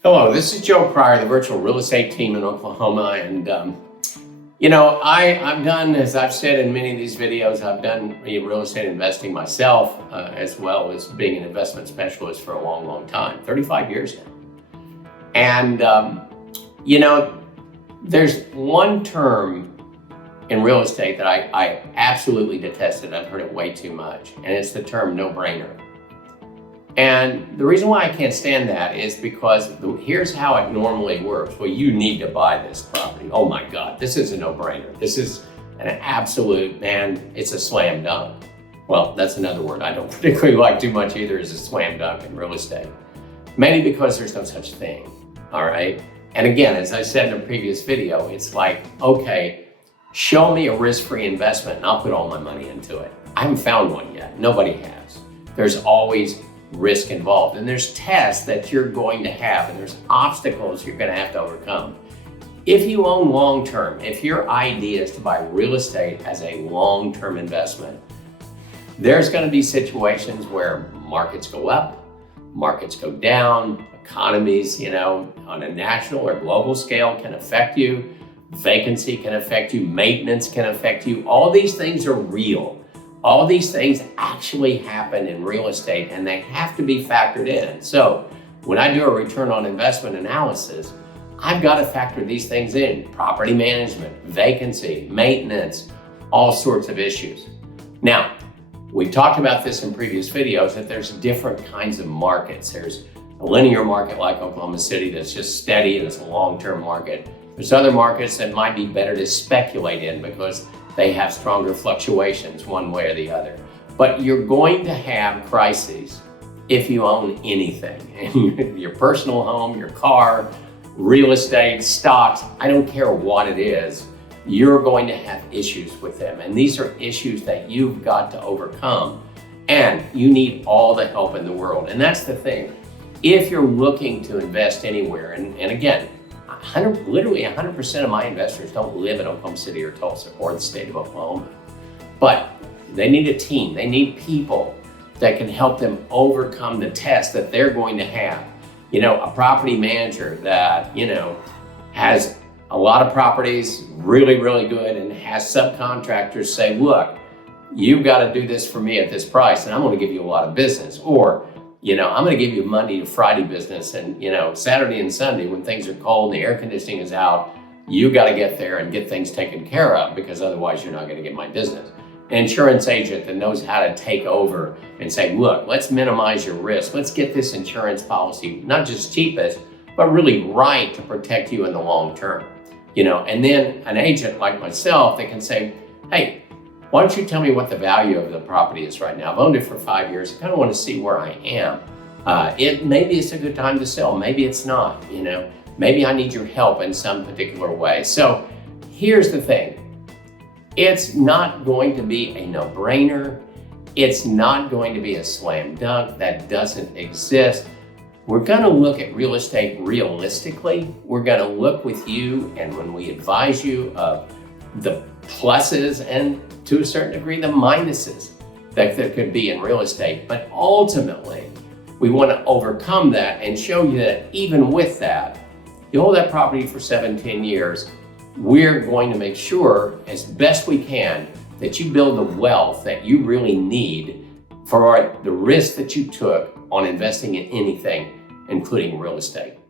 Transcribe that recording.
Hello, this is Joe Pryor, the virtual real estate team in Oklahoma. And, I've done, as I've said in many of these videos, I've done real estate investing myself, as well as being an investment specialist for a long, long time, 35 years now. And, there's one term in real estate that I absolutely detested. I've heard it way too much, and it's the term no-brainer. And the reason why I can't stand that is because here's how it normally works. Well, you need to buy this property. Oh my God, this is a no-brainer. This is an absolute, man, it's a slam dunk. Well, that's another word I don't particularly like too much either, is a slam dunk in real estate. Mainly because there's no such thing, all right? And again, as I said in a previous video, it's like, okay, show me a risk-free investment and I'll put all my money into it. I haven't found one yet. Nobody has. There's always risk involved, and there's tests that you're going to have, and there's obstacles you're going to have to overcome. If you own long-term, if your idea is to buy real estate as a long-term investment, there's going to be situations where markets go up, markets go down, economies, on a national or global scale can affect you, vacancy can affect you, maintenance can affect you. All these things are real. All these things actually happen in real estate, and they have to be factored in. So when I do a return on investment analysis, I've got to factor these things in: property management, vacancy, maintenance, all sorts of issues. Now, we've talked about this in previous videos, that there's different kinds of markets. There's a linear market like Oklahoma City that's just steady and it's a long-term market. There's other markets that might be better to speculate in because they have stronger fluctuations one way or the other. But you're going to have crises if you own anything. Your personal home, your car, real estate, stocks, I don't care what it is, you're going to have issues with them. And these are issues that you've got to overcome. And you need all the help in the world. And that's the thing. If you're looking to invest anywhere, and again, literally 100% of my investors don't live in Oklahoma City or Tulsa or the state of Oklahoma. But they need a team. They need people that can help them overcome the test that they're going to have. A property manager that, has a lot of properties, really, really good, and has subcontractors say, look, you've got to do this for me at this price, and I'm going to give you a lot of business. Or I'm going to give you Monday to Friday business, and, Saturday and Sunday when things are cold and the air conditioning is out, you got to get there and get things taken care of, because otherwise you're not going to get my business. An insurance agent that knows how to take over and say, look, let's minimize your risk. Let's get this insurance policy, not just cheapest, but really right to protect you in the long term. And then an agent like myself that can say, hey, why don't you tell me what the value of the property is right now? I've owned it for 5 years. I kind of want to see where I am. Maybe it's a good time to sell. Maybe it's not. Maybe I need your help in some particular way. So here's the thing. It's not going to be a no-brainer. It's not going to be a slam dunk. That doesn't exist. We're going to look at real estate realistically. We're going to look with you, and when we advise you of the pluses and to a certain degree the minuses that there could be in real estate. But ultimately, we want to overcome that and show you that even with that, you hold that property for 7-10 years, we're going to make sure as best we can that you build the wealth that you really need for the risk that you took on investing in anything, including real estate.